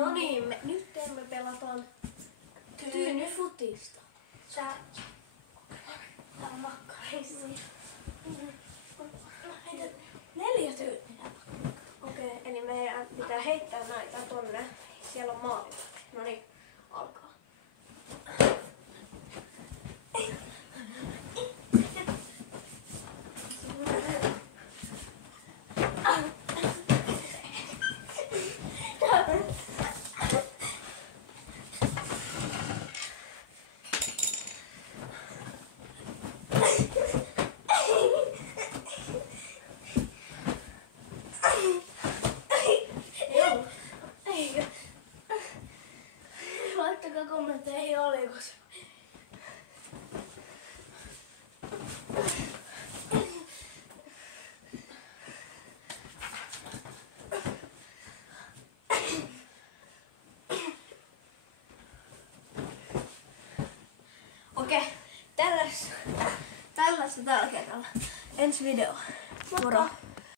No niin, nyt me pelataan tyynyfutista. Tää on makkarissa. Heitä 4 tyynyä. Okei, eli meidän pitää heittää näitä tonne. Siellä on maali. No niin, alkaa. Laittakaa kommentteihin, oliko se. Okei, tällaista tällä kerralla. Ensi video. Moro!